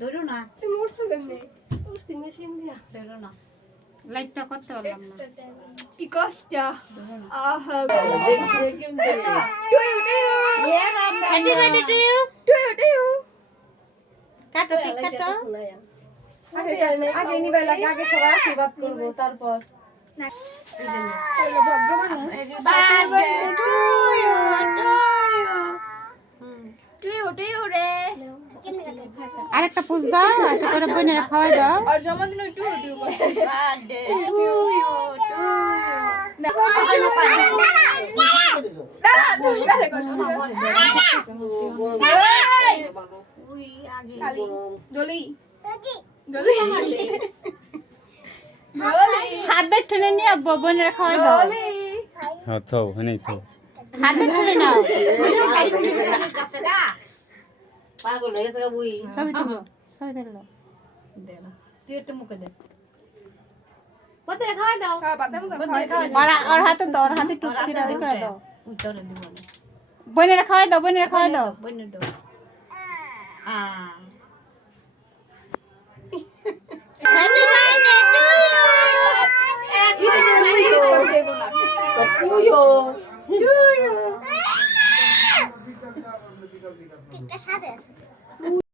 ধরো না তুমি উঠছো কেমনে? উঠছি মেশিন দিয়া। ধরো না লাইটটা করতে পারলাম না কি কষ্ট। ধরো না আহা দেখছি কেমন করে হ্যাপি বার্থডে টু ইউ টুয়ু কাটো কেক কাটো আগে নিবাই লাগে আগে সবাই আশীর্বাদ করবো তারপর টুয়ু রে। আরেকটা পুষ দাও আশা করে বোনেরা খাওয়াই দাও আর জন্মদিন টুয়ু করে। Birthday to you jolly jolly হাত বের ঠেলে নিয়ে বোনেরা খাওয়াই দাও জলি হ্যাঁ তো হনেই তো হাত বের ঠেলে নাও পাগল হয়ে গেছে বুই ছবি তুলো দে না তুই একটু মুখে দে পতে খাওয়াই দাও। ওর হাতে দাও ওর হাতে টুক ছিড়া দিয়ে করে দাও বোনেরা খাওয়াই দাও বোনের দাও হ্যাপি বার্থডে টু ইউ তুইও